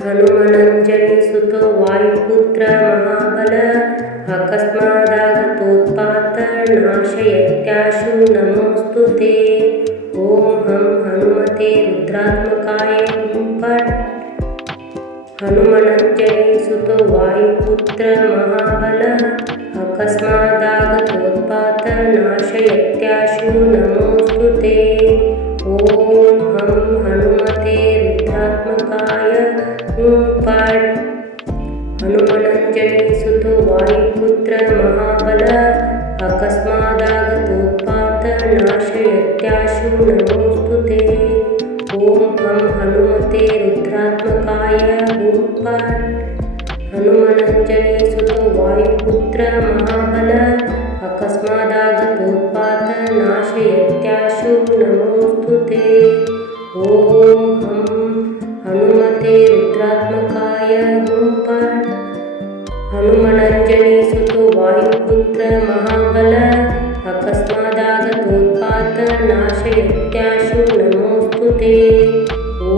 हनुमनञ्जनीसुतो वायुपुत्र महाबल अकस्मादागतोत्पात नाशयत्याशु नमोऽस्तु ते। ॐ हं हनुमते रुद्रात्मकाय हुं फट्। हनुमनञ्जनीसुतो वायुपुत्र महाबल अकस्मादागतोत्पात नाशयत्याशु नमोऽस्तु ते। ॐ हं हनुमते रुद्रात्मकाय हुं फट्। हनुमनञ्जनीसुतो वायुपुत्र महाबल अकस्मादागतोत्पात नाशयत्याशु नमोऽस्तु ते। ॐ हं हनुमते रुद्रात्मकाय हुं फट्। हनुमनञ्जनीसुतो वायुपुत्र महाबल अकस्मादागतोत्पात नाशयत्याशु नमोऽस्तु ते। ॐ हं हनुमते रुद्रात्मकाय हुं फट्। हनुमनञ्जनीसुतो वायुपुत्र महाबल अकस्मादागतोत्पात नाशयत्याशु नमोऽस्तु ते। ॐ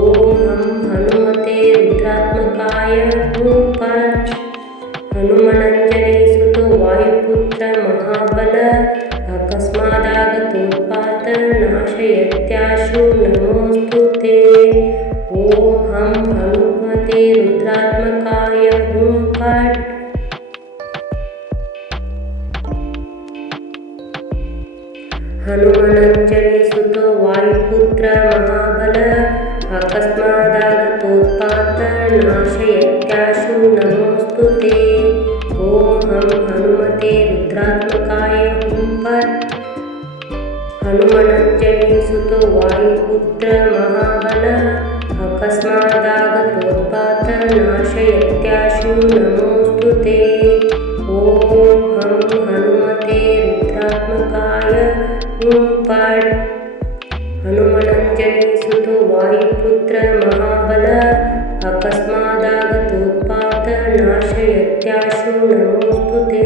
हं हनुमते रुद्रात्मकाय हुं फट्। हनुमनञ्जनीसुतो वायुपुत्र महाबल अकस्मादागतोत्पात नाशयत्याशु नमोऽस्तु ते। ॐ हं हनुमते रुद्रात्मकाय हुं फट्। हनुमनञ्जनीसुतो वायुपुत्र महाबल अकस्मादागतोत्पात नाशयत्याशु नमोऽस्तु ते। ॐ हं हनुमते रुद्रात्मकाय हुं फट्। हनुमनञ्जनीसुतो वायुपुत्र महाबल अकस्मादागतोत्पात नाशयत्याशु नमोऽस्तु ते। ॐ हं हनुमते रुद्रात्मकाय हुं फट्। हनुमनञ्जनीसुतो वायुपुत्र महाबल अकस्मादागतोत्पात नाशयत्याशु नमोऽस्तु ते।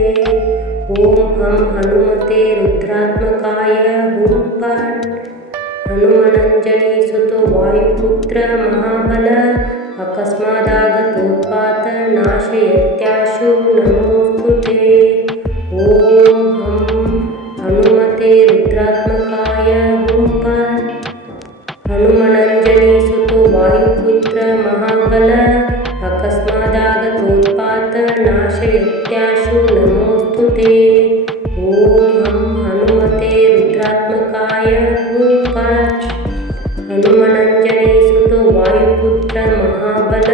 ॐ हं हनुमते रुद्रात्मकाय हुं फट्। हनुमनञ्जनीसुतो वायुपुत्र महाबल अकस्मादागतोत्पात नाशयत्याशु नमोऽस्तु ते। ॐ हं हनुमते रुद्रात्मकाय हुं फट्। हनुमनञ्जनीसुतो वायुपुत्र महाबल अकस्मादागतोत्पात नाशयत्याशु नमोऽस्तु ते। ॐ हं हनुमते रुद्रात्मकाय हुं फट्। हनुमनञ्जनीसुतो वायुपुत्र महाबल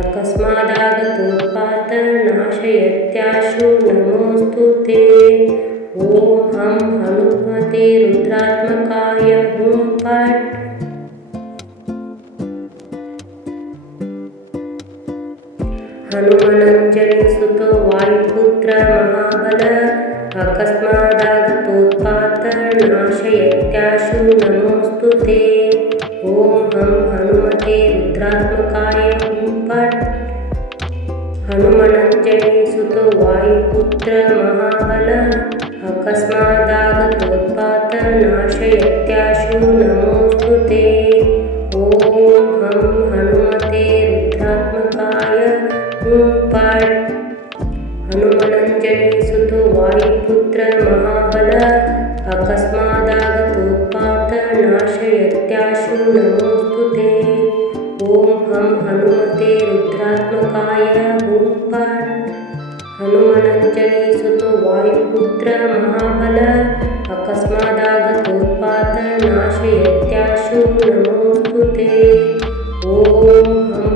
अकस्मादागतोत्पात नाशयत्याशु नमोऽस्तु ते। ॐ हं हनुमते रुद्रात्मकाय हुं फट्। हनुमनञ्जनीसुतो वायुपुत्र महाबल अकस्मादागतोत्पात नाशयत्याशु नमोऽस्तु ते। ॐ हं हनुमते रुद्रात्मकाय हुं फट्। हनुमनञ्जनीसुतो वायुपुत्र महाबल अकस्मादागतोत्पात नाशयत्याशु नमोऽस्तु ते। ॐ हं हनुमते रुद्रात्मकाय हुं फट्। हनुमनञ्जनीसुतो वायुपुत्र महाबल अकस्मादागतोत्पात नाशयत्याशु नमोऽस्तु ते। ॐ हं हनुमते रुद्रात्मकाय हुं फट्। हनुमनञ्जनीसुतो वायुपुत्र महाबल अकस्मादागतोत्पात नाशयत्याशु नमोऽस्तु ते। ॐ हं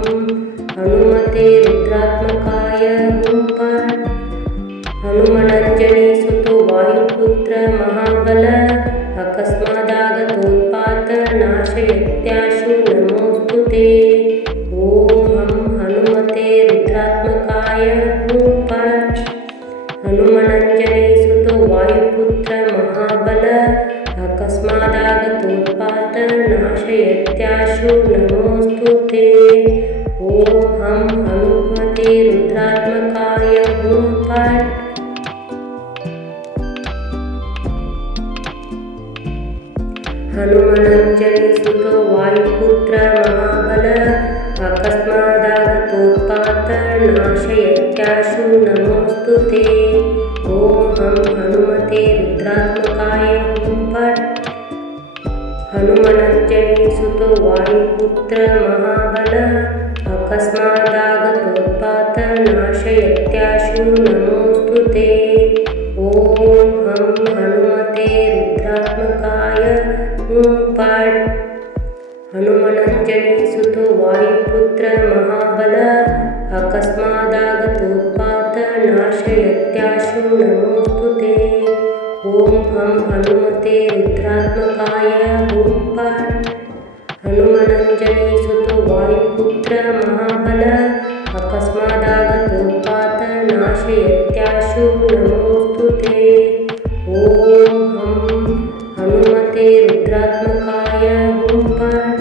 हनुमते रुद्रात्मकाय हुं फट्। हनुमनञ्जनीसुतो वायुपुत्र महाबल अकस्मादागतोत्पात नाशयत्याशु नमोऽस्तु ते। ॐ हं हनुमते रुद्रात्मकाय हुं फट्। हनुमनञ्जनीसुतो वायुपुत्र महाबल अकस्मादागतोत्पात नाशयत्याशु नमोऽस्तु ते। ॐ हं हनुमते रुद्रात्मकाय हुं फट्। हनुमनञ्जनीसुतो वायुपुत्र महाबल अकस्मादागतोत्पात हनुमतेरुद्रात्मकाय नमोऽस्तु ते। ॐ हम हनुमते रुद्रात्मकाय हुं फट्। हनुमनञ्जनीसुतो वायुपुत्र महाबल अकस्मादागतोत्पातनाशयत्याशु नमोऽस्तु ते। ॐ हम हनुमते रुद्रात्मकाय हुं फट्। हनुमनञ्जनीसुतो वायुपुत्र महाबल अकस्मादागतोत्पातनाशयत्याशु नमोऽस्तु ते। ॐ हम हनुमते रुद्रात्मकाय हुं फट्। हनुमनञ्जनीसुतो वायुपुत्र महाबल अकस्मादागतोत्पातनाशयत्याशु नमोऽस्तु ते। ॐ हम हनुमते रुद्रात्मकाय हुं फट्।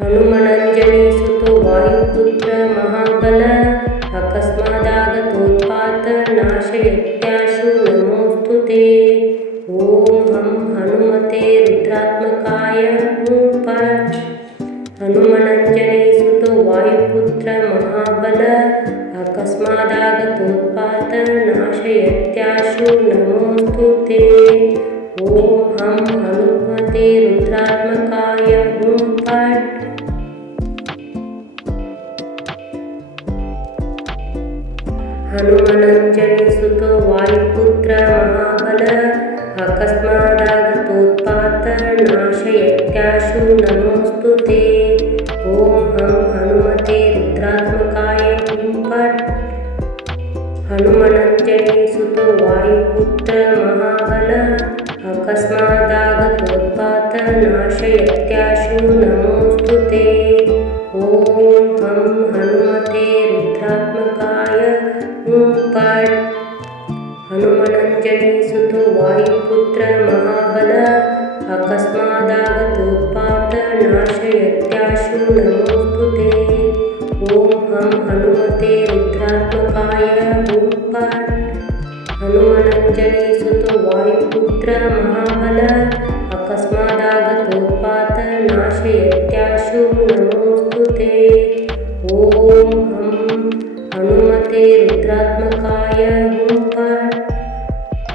हनुमनञ्जनीसुतो वायुपुत्र महाबल अकस्मादागतोत्पातनाशयत्याशु नमोऽस्तु ते। ॐ हम हनुमते रुद्रात्मकाय हुं फट्। हनुमनञ्जनीसुतो वायुपुत्र महाबल अकस्मादागतोत्पातनाशयत्याशु नमोऽस्तु ते। ॐ हम हनुमते रुद्रात्मकाय हुं फट्। हनुमनञ्जनीसुतो वायुपुत्र महाबल अकस्मादागतोत्पातनाशयत्याशु नमोऽस्तु ते। ॐ हम हनुमते रुद्रात्मकाय हुं फट्। हनुमनञ्जनीसुतो वायुपुत्र महाबल अकस्मादागतोत्पातनाशयत्याशु नमोऽस्तु ते। ॐ हम हनुमते रुद्रात्मकाय हुं फट्। हनुमनञ्जनीसुतो वायुपुत्र महाबल अकस्मादागतोत्पातनाशयत्याशु नमोऽस्तु ते। ॐ हम हनुमते रुद्रात्मकाय हुं फट्। हनुमनञ्जनीसुतो वायुपुत्र महाबल अकस्मादागतोत्पातनाशयत्याशु नमोऽस्तु ते। ॐ हम हनुमते रुद्रात्मकाय हुं फट्।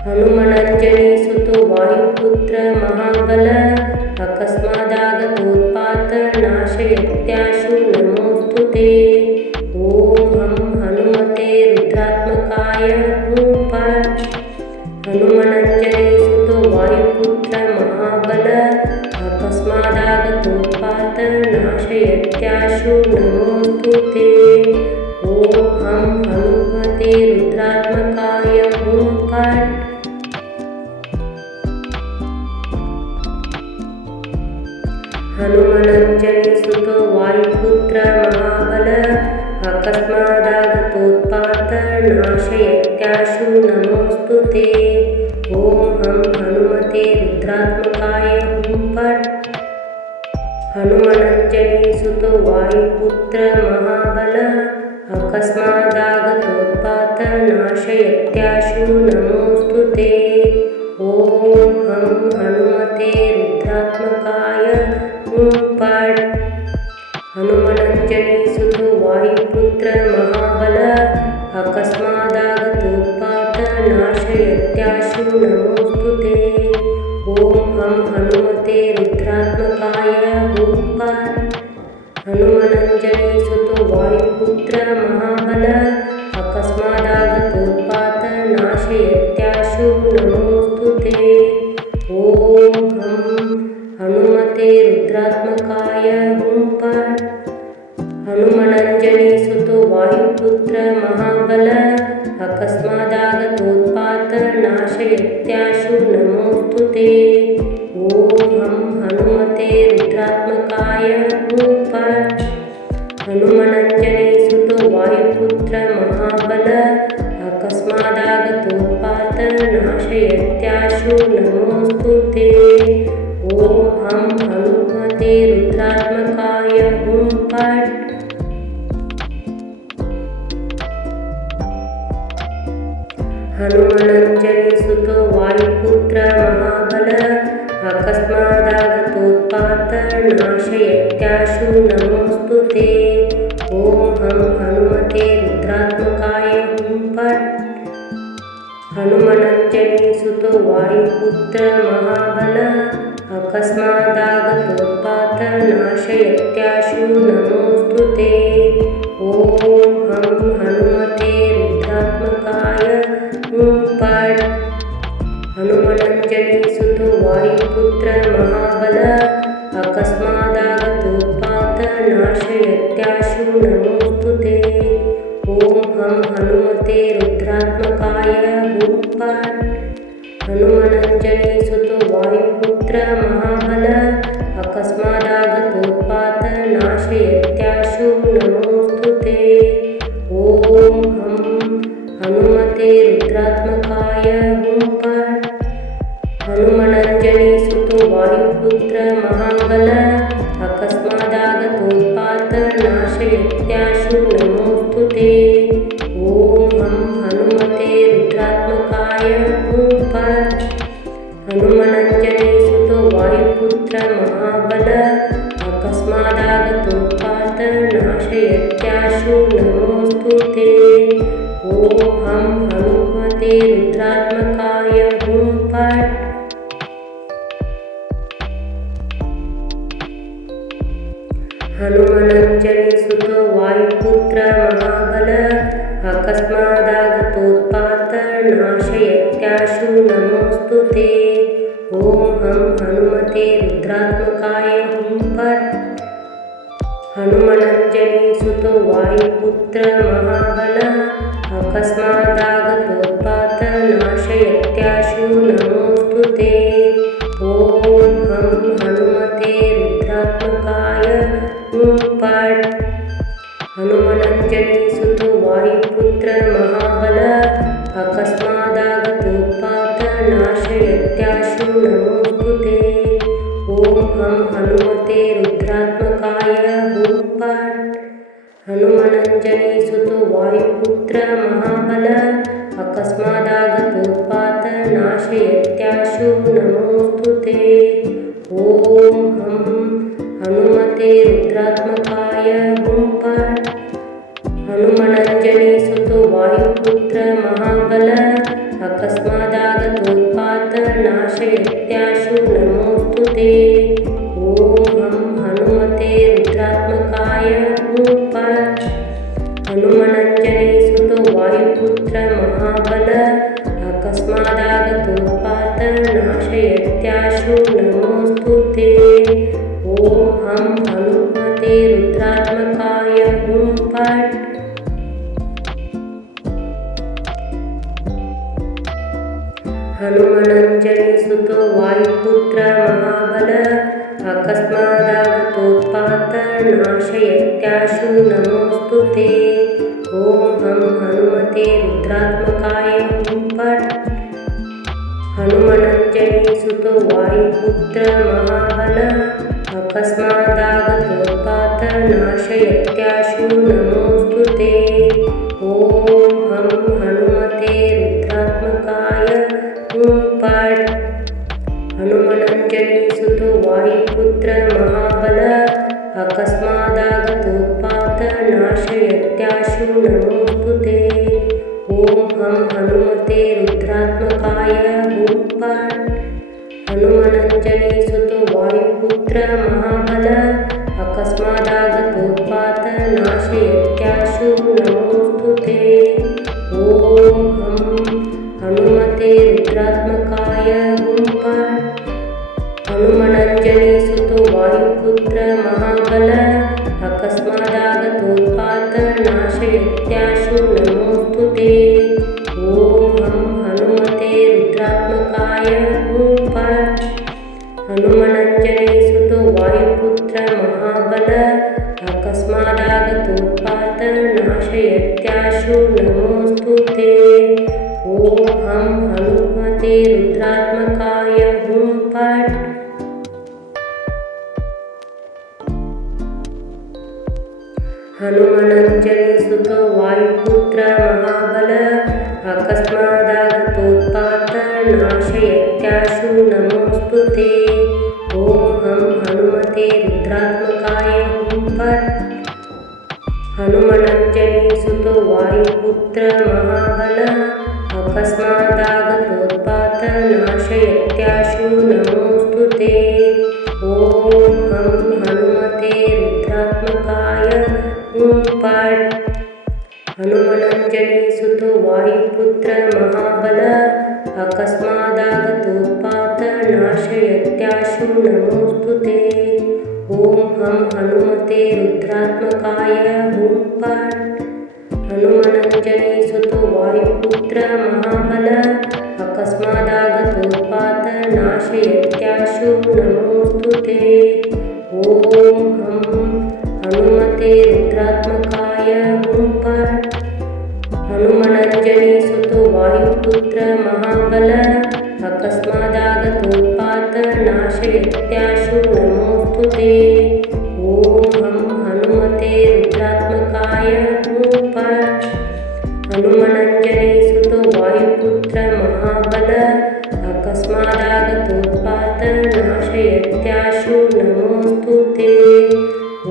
हनुमनञ्जनीसुतो वायुपुत्र महाबल अकस्मादागतोत्पातनाशयत्याशु नमोऽस्तु ते। ॐ हम हनुमते रुद्रात्मकाय हुं फट्। हनुमनञ्जनीसुतो वायुपुत्र महाबल अकस्मादागतोत्पातनाशयत्याशु नमोऽस्तु ते। ॐ हम हनुमते रुद्रात्मकाय हुं फट्। हनुमनञ्जनीसुतो वायुपुत्र महाबल अकस्मादागतोत्पातनाशयत्याशु नमोऽस्तु ते। ॐ हम हनुमते रुद्रात्मकाय हुं फट्। हनुमनञ्जनीसुतो वायुपुत्र महाबल अकस्मादागतोत्पातनाशयत्याशु नमोऽस्तु ते। ॐ हम हनुमते रुद्रात्मकाय हुं फट्। हनुमनञ्जनीसुतो वायुपुत्र महाबल अकस्मादागतोत्पातनाशयत्याशु नमोऽस्तु ते। ॐ हम हनुमते रुद्रात्मकाय हुं फट्। हनुमनञ्जनीसुतो वायुपुत्र महाबल अकस्मादागतोत्पातनाशयत्याशु नमोऽस्तु ते। ॐ हम हनुमते रुद्रात्मकाय हुं फट्। हनुमनञ्जनीसुतो वायुपुत्र महाबल अकस्मादागतोत्पातनाशयत्याशु नमोऽस्तु ते। ॐ हम हनुमते रुद्रात्मकाय हुं फट्। हनुमनञ्जनीसुतो वायुपुत्र महाबल अकस्मादागतोत्पातनाशयत्याशु नमोऽस्तु ते। ॐ हम हनुमते रुद्रात्मकाय हुं फट्। हनुमनञ्जनीसुतो वायुपुत्र महाबल अकस्मादागतोत्पातनाशयत्याशु नमोऽस्तु ते। ॐ हम यत्याशु नमोऽस्तु ते। ॐ हं हनुमते रुद्रात्मकाय हुं फट् हनुमनञ्जनी सुतो वायुपुत्र महाबल अकस्मादागतोत्पात नाशयत्याशु नमोऽस्तु ते। ॐ हं हनुमते रुद्रात्मकाय हुं फट् हनुमनञ्जनी सुतो वायुपुत्र महाबल अकस्मादागतोत्पात नाशयत्याशु नमोऽस्तु ते। ॐ हं हनुमते रुद्रात्मकाय हुं फट् हनुमनञ्जनी सुतो वायुपुत्र महाबल अकस्मादागतोत्पात नाशयत्याशु नमोऽस्तु ते। ॐ हं हनुमते रुद्रात्मकाय हुं फट् हनुमनञ्जनी सुतो वायुपुत्र महाबल अकस्मादागतोत्पात नाशयत्याशु नमोऽस्तु ते। ॐ हं हनुमते रुद्रात्मकाय हुं फट् हनुमनञ्जनी सुतो वायुपुत्र महाबल अकस्मादागतोत्पात नाशयत्याशु नमोऽस्तु ते। ॐ हं हनुमते रुद्रात्मकाय हुं फट् हनुमनञ्जनी सुतो वायुपुत्र महाबल अकस्मादागतोत्पात नाशयत्याशु नमोऽस्तु ते। ॐ हं हनुमते रुद्रात्मकाय हुं फट् हनुमनञ्जनी सुतो वायुपुत्र महाबल अकस्मादागतोत्पात नाशयत्याशु नमोऽस्तु ते। ॐ हं हनुमते रुद्रात्मकाय हुं फट् हनुमनञ्जनी सुतो वायुपुत्र महाबल अकस्मादागतोत्पात नाशयत्याशु नमोऽस्तु ते। ॐ हं हनुमते रुद्रात्मकाय हुं फट् हनुमनञ्जनी सुतो वायुपुत्र महाबल अकस्मादागतोत्पात नाशयत्याशु नमोऽस्तु ते। ॐ हं हनुमते रुद्रात्मकाय हुं फट् हनुमनञ्जनी सुतो वायुपुत्र महाबल अकस्मादागतोत्पात नाशयत्याशु नमोऽस्तु ते। ॐ हं हनुमते रुद्रात्मकाय हुं फट् हनुमनञ्जनी सुतो वायुपुत्र महाबल अकस्मादागतोत्पात नाशयत्याशु नमोऽस्तु ते। ॐ हं हनुमते रुद्रात्मकाय हुं फट् हनुमनञ्जनी सुतो वायुपुत्र महाबल अकस्मादागतोत्पात नाशयत्याशु नमोऽस्तु ते। ॐ हं हनुमते रुद्रात्मकाय हुं फट् हनुमनञ्जनी सुतो वायुपुत्र महाबल अकस्मादागतोत्पात नाशयत्याशु नमोऽस्तु ते। ॐ हं हनुमते रुद्रात्मकाय हुं फट् हनुमनञ्जनी सुतो वायुपुत्र महाबल अकस्मादागतोत्पात नाशयत्याशु नमोऽस्तु ते। ॐ हं हनुमते रुद्रात्मकाय हुं फट् हनुमनञ्जनी सुतो वायुपुत्र महाबल अकस्मादागतोत्पात नाशयत्याशु नमोऽस्तु ते। ॐ हं हनुमते रुद्रात्मकाय हुं फट् हनुमनञ्जनी सुतो वायुपुत्र महाबल अकस्मादागतोत्पात नाशयत्याशु नमोऽस्तु ते। ॐ हं हनुमते रुद्रात्मकाय हुं फट् हनुमनञ्जनी सुतो वायुपुत्र महाबल अकस्मादागतोत्पात नाशयत्याशु नमोऽस्तु ते। ॐ हं हनुमते रुद्रात्मकाय हुं फट् हनुमनञ्जनी सुतो वायुपुत्र महाबल अकस्मादागतोत्पात नाशयत्याशु नमोऽस्तु ते। ಓಂ ಹಂ ಹನುಮತೆ ರುದ್ರಾತ್ಮಕಾಯ ಹುಂ ಫಟ್. ಹನುಮನಂಜನಿ ಸುತು ವಾಯುಪುತ್ರ ಮಹಾಬಲ ಅಕಸ್ಮಾದಾಗತೋತ್ಪಾತ ನಾಶಯತ್ಯಾಶು ನಮೋಸ್ತುತೇ. ಓಂ ಹಂ ಹನುಮತೆ ರುದ್ರಾತ್ಮಕಾಯ ಹುಂ ಫಟ್. ಹನುಮನಂಜನಿ ಸುತು ವಾಯುಪುತ್ರ ಮಹಾಬಲ ಅಕಸ್ಮಾದಾಗತೋತ್ಪಾತ ನಾಶಯತ್ಯಾಶು ನಮೋಸ್ತುತೇ. ಓಂ ಹಂ ಹನುಮತೆ ರುದ್ರಾತ್ಮಕಾಯ ಹುಂ ಫಟ್. ಹನುಮನಂಜನಿ ಸುತು ವಾಯುಪುತ್ರ ಮಹಾಬಲ ಅಕಸ್ಮಾದಾಗತೋತ್ಪಾತ ನಾಶಯತ್ಯಾಶು ನಮೋಸ್ತುತೇ.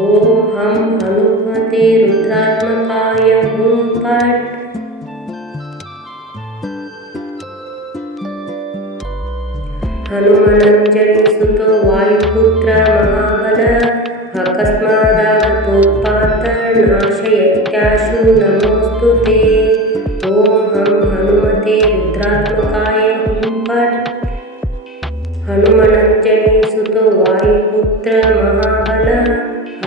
ಓಂ ಹಂ ಹನುಮತೆ ರುದ್ರಾತ್ಮಕಾಯ ಹುಂ ಫಟ್. ಹನುಮನಂಜನಿ ಸುತು ವಾಯುಪುತ್ರ ಮಹಾಬಲ ಅಕಸ್ಮಾದಾಗತೋತ್ಪಾತ ನಾಶಯತ್ಯಾಶು ನಮೋಸ್ತುತೇ. ಓಂ ಹಂ ಹನುಮತೆ ರುದ್ರಾತ್ಮಕಾಯ ಹುಂ ಫಟ್. ಹನುಮನಂಜನಿ ಸುತು ವಾಯುಪುತ್ರ ಮಹಾಬಲ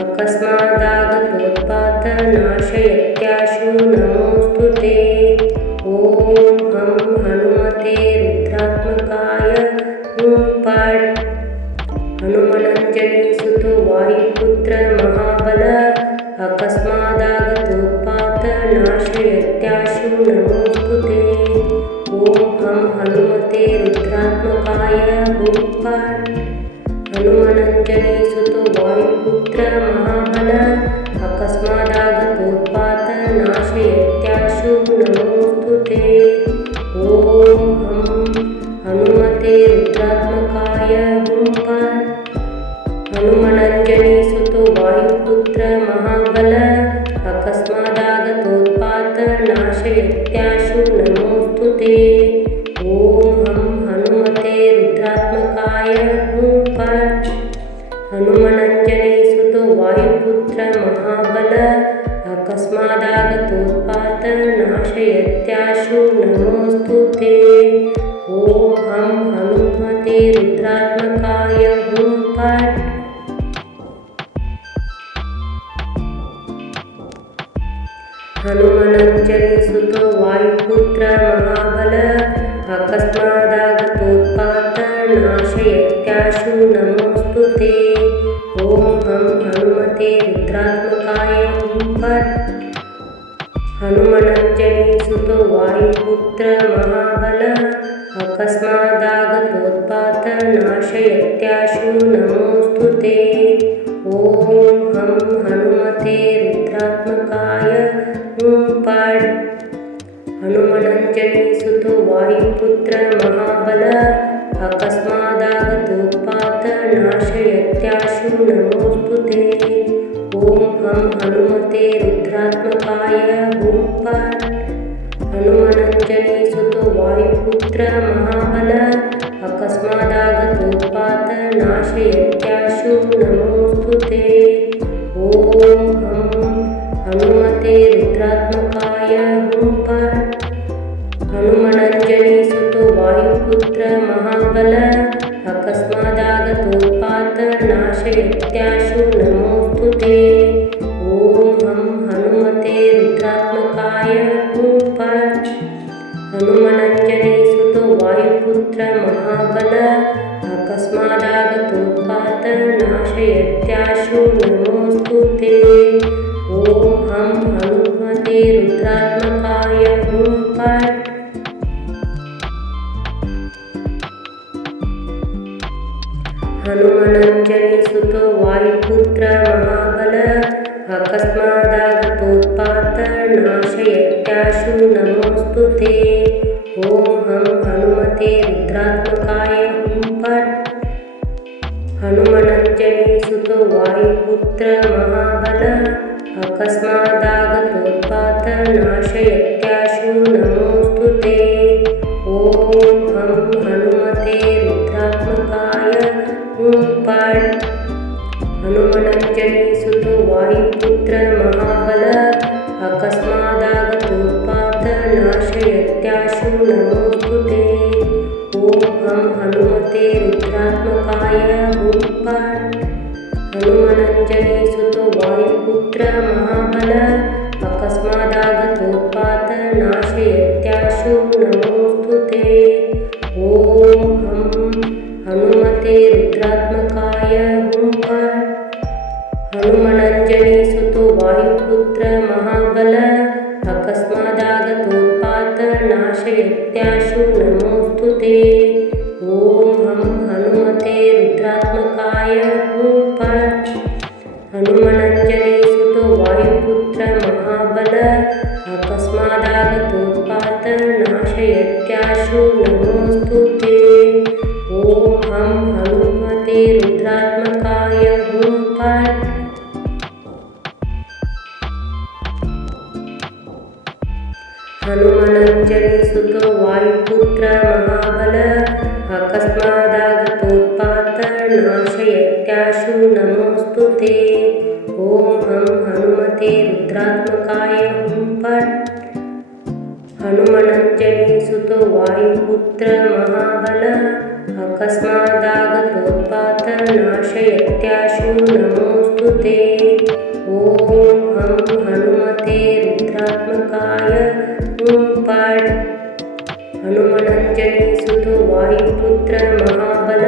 ಅಕಸ್ಮಾದಾಗತೋತ್ಪಾತ ನಾಶಯತ್ಯಾಶು ನಮೋಸ್ತುತೇ. ಓಂ ಹಂ ಹನುಮತೆ ರುದ್ರಾತ್ಮಕಾಯ ಹುಂ ಫಟ್. ಹನುಮನಂಜನಿ ಸುತು ವಾಯುಪುತ್ರ ಮಹಾಬಲ ಅಕಸ್ಮಾದಾಗತೋತ್ಪಾತ ನಾಶಯತ್ಯಾಶು ನಮೋಸ್ತುತೇ. ಓಂ ಹಂ ಹನುಮತೆ ರುದ್ರಾತ್ಮಕಾಯ ಹುಂ ಫಟ್. ಹನುಮನಂಜನಿ ಸುತು ವಾಯುಪುತ್ರ ಮಹಾಬಲ ಅಕಸ್ಮಾದಾಗತೋತ್ಪಾತ ನಾಶಯತ್ಯಾಶು ನಮೋಸ್ತುತೇ. ಓಂ ಹಂ ಹನುಮತೆ ರುದ್ರಾತ್ಮಕಾಯ ಹುಂ ಫಟ್. ಹನುಮನಂಜನಿ ಸುತು ವಾಯುಪುತ್ರ ಮಹಾಬಲ ಅಕಸ್ಮಾದಾಗತೋತ್ಪಾತ ನಾಶಯತ್ಯಾಶು ನಮೋಸ್ತುತೇ. ಓಂ ಹಂ ಹನುಮತೆ ರುದ್ರಾತ್ಮಕಾಯ ಹುಂ ಫಟ್. ಹನುಮನಂಜನಿ ಸುತು ವಾಯುಪುತ್ರ ಮಹಾಬಲ ಅಕಸ್ಮಾದಾಗತೋತ್ಪಾತ ನಾಶಯತ್ಯಾಶು ನಮೋಸ್ತುತೇ. ಓಂ ಹಂ ಹನುಮತೆ ರುದ್ರಾತ್ಮಕಾಯ ಹುಂ ಫಟ್. ಹನುಮನಂಜನಿ ಸುತು ವಾಯುಪುತ್ರ ಮಹಾಬಲ ಅಕಸ್ಮಾದಾಗತೋತ್ಪಾತ ನಾಶಯತ್ಯಾಶು ನಮೋಸ್ತುತೇ. ಓಂ ಹಂ ಹನುಮತೆ ರುದ್ರಾತ್ಮಕಾಯ ಹುಂ ಫಟ್. ಹನುಮನಂಜನಿ ಸುತು ವಾಯುಪುತ್ರ ಮಹಾಬಲ ಅಕಸ್ಮಾದಾಗತೋತ್ಪಾತ ನಾಶಯತ್ಯಾಶು ನಮೋಸ್ತುತೇ. ಓಂ ಹಂ ಹನುಮತೆ ರುದ್ರಾತ್ಮಕಾಯ ಹುಂ ಫಟ್. ಹನುಮನಂಜನಿ ಸುತು ವಾಯುಪುತ್ರ ಮಹಾಬಲ ಅಕಸ್ಮಾದಾಗತೋತ್ಪಾತ ನಾಶಯತ್ಯಾಶು ನಮೋಸ್ತುತೇ. ಓಂ ಹಂ ಹನುಮತೆ ರುದ್ರಾತ್ಮಕಾಯ ಹುಂ ಫಟ್. ಹನುಮನಂಜನಿ ಸುತು ವಾಯುಪುತ್ರ ಮಹಾಬಲ ಅಕಸ್ಮಾದಾಗತೋತ್ಪಾತ ನಾಶಯತ್ಯಾಶು ನಮೋಸ್ತುತೇ. ಓಂ ಹಂ ಹನುಮತೆ ರುದ್ರಾತ್ಮಕಾಯ ಹುಂ ಫಟ್. ಹನುಮನಂಜನಿ ಸುತು ವಾಯುಪುತ್ರ ಮಹಾಬಲ ಅಕಸ್ಮಾದಾಗತೋತ್ಪಾತ ನಾಶಯತ್ಯಾಶು ನಮೋಸ್ತುತೇ. ಓಂ ಹಂ ಹನುಮತೆ ರುದ್ರಾತ್ಮಕಾಯ ಹುಂ ಫಟ್. ಹನುಮನಂಜನಿ ಸುತು ವಾಯುಪುತ್ರ ಮಹಾಬಲ ಅಕಸ್ಮಾದಾಗತೋತ್ಪಾತ ನಾಶಯತ್ಯಾಶು ನಮೋಸ್ತುತೇ. ಓಂ ಹಂ ಹನುಮತೆ ರುದ್ರಾತ್ಮಕಾಯ ಹುಂ ಫಟ್. ಹನುಮನಂಜನಿ ಸುತು ವಾಯುಪುತ್ರ ಮಹಾಬಲ ಅಕಸ್ಮಾದಾಗತೋತ್ಪಾತ ನಾಶಯತ್ಯಾಶು ನಮೋಸ್ತುತೇ. ಓಂ ಹಂ ಹನುಮತೆ ರುದ್ರಾತ್ಮಕಾಯ ಹುಂ ಫಟ್. ಹನುಮನಂಜನಿ ಸುತು ವಾಯುಪುತ್ರ ಮಹಾಬಲ ಅಕಸ್ಮಾದಾಗತೋತ್ಪಾತ ನಾಶಯತ್ಯಾಶು ನಮೋಸ್ತುತೇ. ಓಂ ಹಂ ಹನುಮತೆ ರುದ್ರಾತ್ಮಕಾಯ ಹುಂ ಫಟ್. ಹನುಮನಂಜನಿ ಸುತು ವಾಯುಪುತ್ರ ಮಹಾಬಲ ಅಕಸ್ಮಾದಾಗತೋತ್ಪಾತ ನಾಶಯತ್ಯಾಶು ನಮೋಸ್ತುತೇ. ಓಂ ಹಂ ಹನುಮತೆ ರುದ್ರಾತ್ಮಕಾಯ ಹುಂ ಫಟ್. ಹನುಮ महाबल अकस्मादागतोत्पात नाशयत्याशु नमोऽस्तु ते। ॐ हं हनुमते रुद्रात्मकाय हुं फट्। हनुमनञ्जनी सुतो वायुपुत्र महाबल अकस्मादागतोत्पात नाशयत्याशु नमोऽस्तु ते। ॐ हं हनुमते रुद्रात्मकाय हुं फट्। हनुमनञ्जनी सुतो वायुपुत्र महाबल अकस्मादागतोत्पात नाशयत्याशु नमोऽस्तु ते। ॐ हं हनुमते रुद्रात्मकाय हुं फट्। हनुमनञ्जनी सुतो वायुपुत्र महाबल अकस्मादागतोत्पात नाशयत्याशु नमोऽस्तु ते। ॐ हं हनुमते रुद्रात्मकाय हुं फट्। हनुमनञ्जनी सुतो वायुपुत्र महाबल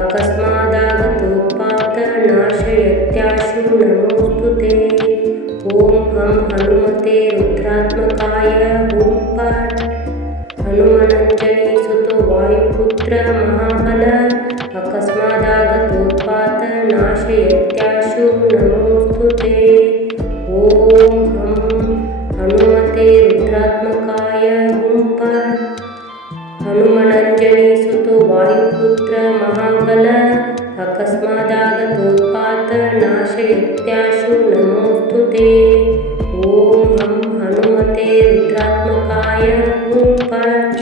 अकस्मादागतोत्पात नाशयत्याशु नमोऽस्तु ते। ॐ हं हनुमते रुद्रात्मकाय हुं फट्। हनुमनञ्जनी सुतो वायुपुत्र महाबल अकस्मादागतोत्पात नाशयत्याशु नमोऽस्तु ते। ॐ हं हनुमते रुद्रात्मकाय हुं फट्। हनुमनञ्जनी सुतो वायुपुत्र महाबल अकस्मादागतोत्पात नाशयत्याशु नमोऽस्तु ते। ॐ हं हनुमते रुद्रात्मकाय हुं फट्।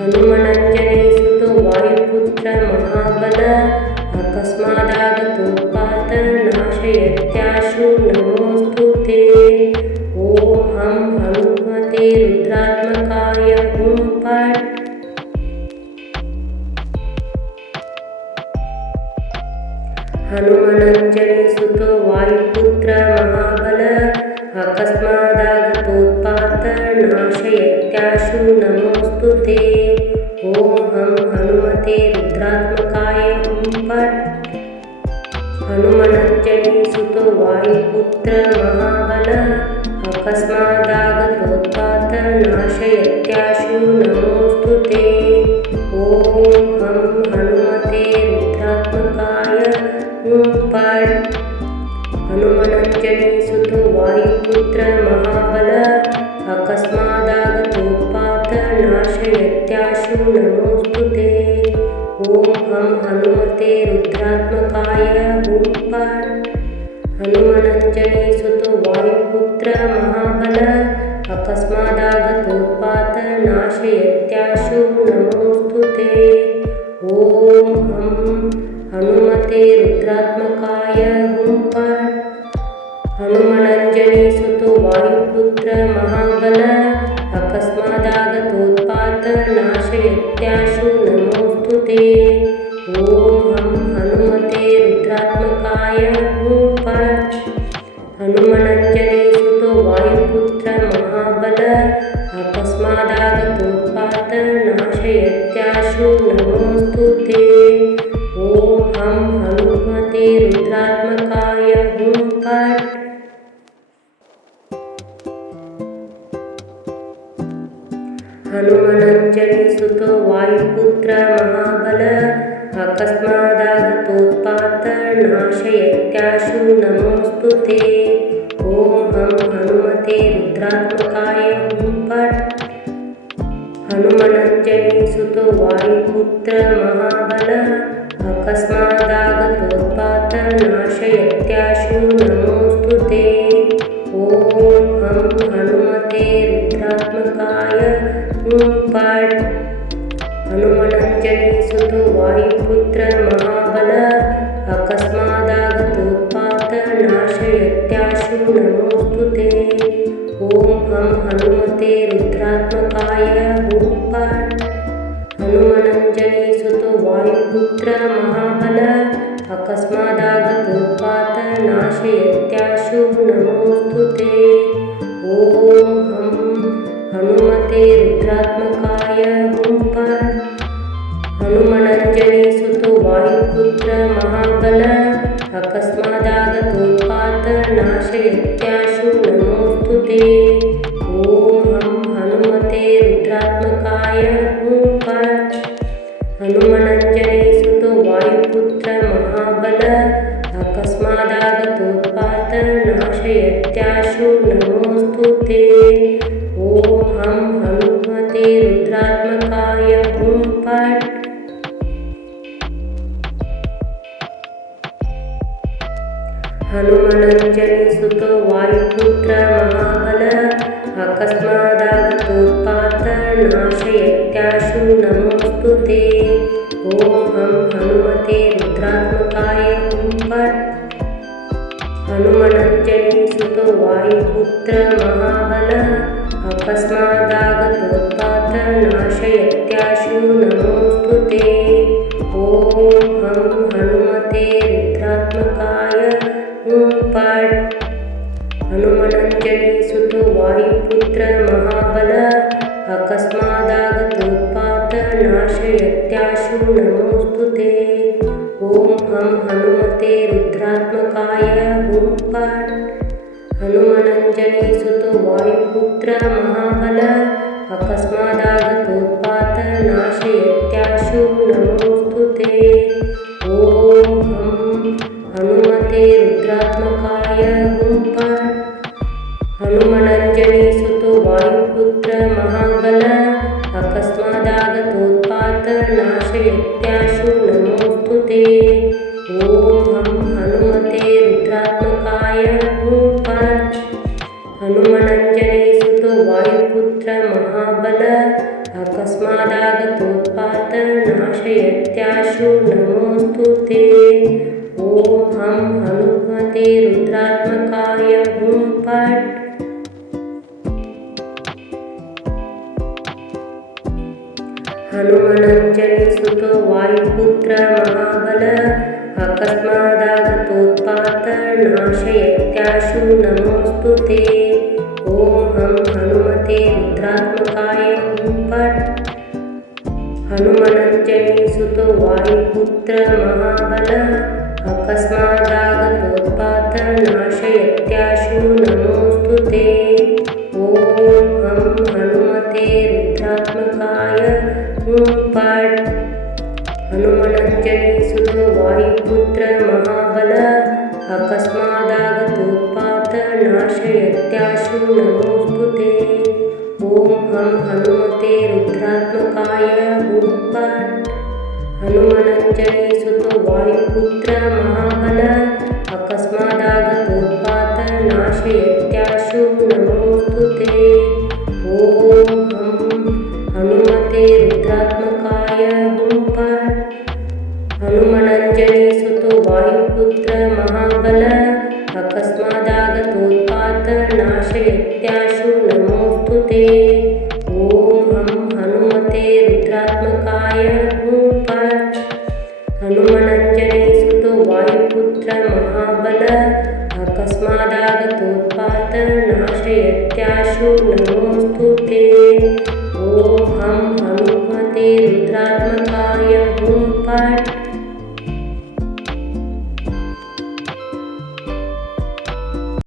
हनुमनञ्जनी सुतो वायुपुत्र महाबल अकस्मादागतोत्पात नाशयत्याशु नमोऽस्तु ते। ॐ हं हनुमते रुद्रात्मकाय हुं फट्। हनुमनञ्जनी सुतो वायुपुत्र महाबल अकस्मादागतोत्पात नाशयत्याशु नमोऽस्तु ते। ॐ हं हनुमते रुद्रात्मकाय हुं फट्। हनुमनञ्जनी सुतो वायुपुत्र महाबल अकस्मादागतोत्पात नाशयत्याशु नमोऽस्तु ते। ॐ हं हनुमते रुद्रात्मकाय हुं फट्। हनुमनञ्जनी सुतो वायुपुत्र महाबल अकस्मादागतोत्पात नाशयत्याशु नमोऽस्तु ते। ॐ हं हनुमते रुद्रात्मकाय हुं फट्। हनुमनञ्जनी सुतो वायुपुत्र महाबल अकस्मादागतोत्पात नाशयत्याशु नमोऽस्तु ते। ॐ हं हनुमते रुद्रात्मकाय हुं फट्। हनुमनञ्जनी सुतो वायुपुत्र महाबल अकस्मादागतोत्पात नाशयत्याशु नमोऽस्तु ते। ॐ हं हनुमते रुद्रात्मकाय हुं फट्। हनुमनञ्जनी सुतो वायुपुत्र महाबल अकस्मादागतोत्पात नाशयत्याशु नमोऽस्तु ते। ॐ हं हनुमते रुद्रात्मकाय हुं फट्। हनुमनञ्जनी सुतो वायुपुत्र महाबल अकस्मादागतोत्पात नाशयत्याशु नमोऽस्तु ते। ॐ हं हनुमते रुद्रात्मकाय हुं फट्। हनुमनञ्जनी सुतो वायुपुत्र महाबल अकस्मादागतोत्पात नाशयत्याशु नमोऽस्तु ते। ॐ हं हनुमते रुद्रात्मकाय हुं फट्। हनुमनञ्जनी सुतो वायुपुत्र महाबल अकस्मादागतोत्पात नाशयत्याशु नमोऽस्तु ते। ॐ हं हनुमते रुद्रात्मकाय हुं फट्। हनुमनञ्जनी सुतो वायुपुत्र महाबल अकस्मादागतोत्पात नाशयत्याशु नमोऽस्तु ते। ॐ हं हनुमते रुद्रात्मकाय हुं फट्। हनुमनञ्जनी सुतो वायुपुत्र महाबल अकस्मादागतोत्पात नाशयत्याशु नमोऽस्तु नमोऽस्तु ते। ॐ हं हनुमते रुद्रात्मकाय हुं फट्। हनुमनञ्जनीसुतो वायुपुत्र महाबल अकस्मादागतोत्पात नाशयत्याशु नमोऽस्तु ते। ॐ हं हनुमते रुद्रात्मकाय हुं फट्। हनुमनञ्जनीसुतो वायुपुत्र महाबल अकस्मादागतोत्पात नाशयत्याशु नमोऽस्तु ते। ॐ हं हनुमते रुद्रात्मकाय हुं फट्। हनुमनञ्जनीसुतो वायुपुत्र महाबल अकस्मादागतोत्पात नाशयत्याशु नमोऽस्तु ते। ॐ हं हनुमते रुद्रात्मकाय हुं फट्। हनुमनञ्जनीसुतो वायुपुत्र महाबल अकस्मादागतोत्पात नाशयत्याशु नमोऽस्तु ते। ॐ हं हनुमते रुद्रात्मकाय हुं फट्। हनुमनञ्जनीसुतो वायुपुत्र महाबल अकस्मादागतोत्पात नाशयत्याशु नमोऽस्तु ते। ॐ हं हनुमते रुद्रात्मकाय हुं फट्। हनुमनञ्जनीसुतो वायुपुत्र महाबल अकस्मादागतोत्पात नाशयत्याशु नमोऽस्तु ते। ॐ हं हनुमते रुद्रात्मकाय हुं फट्। हनुमनञ्जनीसुतो वायुपुत्र महाबल अकस्मादागतोत्पात नाशयत्याशु नमोऽस्तु ते। ॐ हं हनुमते रुद्रात्मकाय हुं फट्। हनुमनञ्जनीसुतो वायुपुत्र महाबल अकस्मादागतोत्पात नाशयत्याशु नमोऽस्तु ते। ॐ हं हनुमते रुद्रात्मकाय हुं फट्। हनुमनञ्जनीसुतो वायुपुत्र महाबल अकस्मादागतोत्पात नाशयत्याशु नमोऽस्तु ते। ॐ हं हनुमते रुद्रात्मकाय हुं फट्। हनुमनञ्जनीसुतो वायुपुत्र महाबल अकस्मादागतोत्पात नाशयत्याशु नमोऽस्तु ते। ॐ हं हनुमते रुद्रात्मकाय हुं फट्। हनुमनञ्जनीसुतो वायुपुत्र महाबल अकस्मादागतोत्पात नाशयत्याशु नमोऽस्तु ते। ॐ हं हनुमते रुद्रात्मकाय हुं फट्। हनुमनञ्जनीसुतो वायुपुत्र महाबल अकस्मादागतोत्पात नाशयत्याशु नमोऽस्तु ते। ॐ हं हनुमते रुद्रात्मकाय हुं फट्।